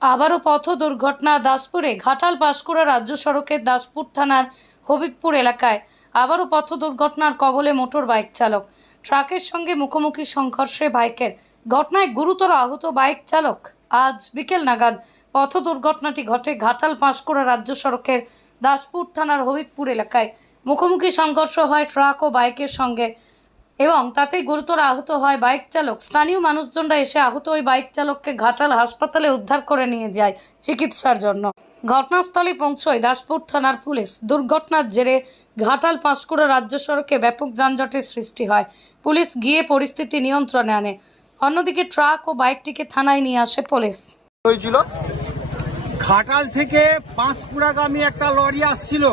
আবারও পথ দুর্ঘটনা দাসপুরে ঘাটাল পাঁশকুড়া রাজ্য সড়কের দাসপুর থানার হবিবপুর এলাকায় আবারও পথ দুর্ঘটনার কবলে মোটর বাইক চালক। ট্রাকের সঙ্গে মুখোমুখি সংঘর্ষে বাইকের ঘটনায় গুরুতর আহত বাইক চালক। আজ বিকেল নাগাদ পথ দুর্ঘটনাটি ঘটে ঘাটাল পাঁশকুড়া রাজ্য সড়কের দাসপুর থানার হবিবপুর এলাকায়। মুখোমুখি সংঘর্ষ হয় ট্রাক ও বাইকের সঙ্গে। এবং তাতে গুরুতর আহত হয় বাইক চালক। স্থানীয় মানুষজনরা এসে আহত ওই বাইক চালককে ঘাটাল হাসপাতালে উদ্ধার করে নিয়ে যায় চিকিৎসার জন্য। ঘটনাস্থলে পৌঁছয় দাসপুর থানার পুলিশ। দুর্ঘটনার জেরে ঘাটাল পাঁশকুড়া রাজ্য সড়কে ব্যাপক যানজটের সৃষ্টি হয়। পুলিশ গিয়ে পরিস্থিতি নিয়ন্ত্রণে আনে। অন্যদিকে ট্রাক ও বাইকটিকে থানায় নিয়ে আসে পুলিশ। হয়েছিল। ঘাটাল থেকে পাঁশকুড়াগামী একটা লরি আসছিল।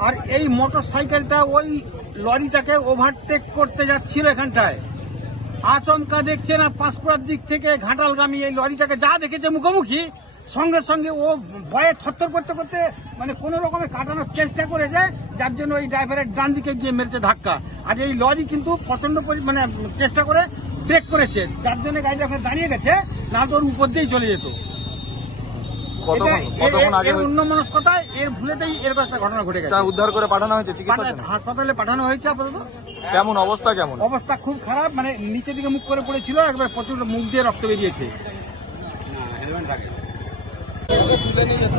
আর এই মোটর সাইকেলটা ওই লরিটাকে ওভারটেক করতে যাচ্ছিল এখানটায়। আচমকা দেখছে না পাঁশকুড়ার দিক থেকে ঘাটালগামী এই লরিটাকে। যা দেখেছে মুখোমুখি, সঙ্গে সঙ্গে ও ভয়ে থরথর করতে করতে মানে কোনো রকমে কাটানোর চেষ্টা করেছে, যার জন্য ওই ড্রাইভারের ডান দিকে গিয়ে মেরেছে ধাক্কা। আর এই লরি কিন্তু প্রচণ্ড পরি- মানে চেষ্টা করে ব্রেক করেছে, যার জন্য গাড়িটা ওখানে দাঁড়িয়ে গেছে, না তো ওর উপর দিয়েই চলে যেত। কতক্ষণ কতক্ষণ আগে এর অন্যমনস্কতায় এর ভুলেতেই এরকম একটা ঘটনা ঘটে গেছে। তা উদ্ধার করে পাঠানো হয়েছে হাসপাতালে পাঠানো হয়েছে আপাতত। কেমন অবস্থা কেমন? অবস্থা খুব খারাপ মানে নিচের দিকে মুখ করে পড়েছিল একবার প্রচুর মুখ দিয়ে রক্ত বেরিয়েছে। ড্রাইভারটা বেরিয়ে গেছে।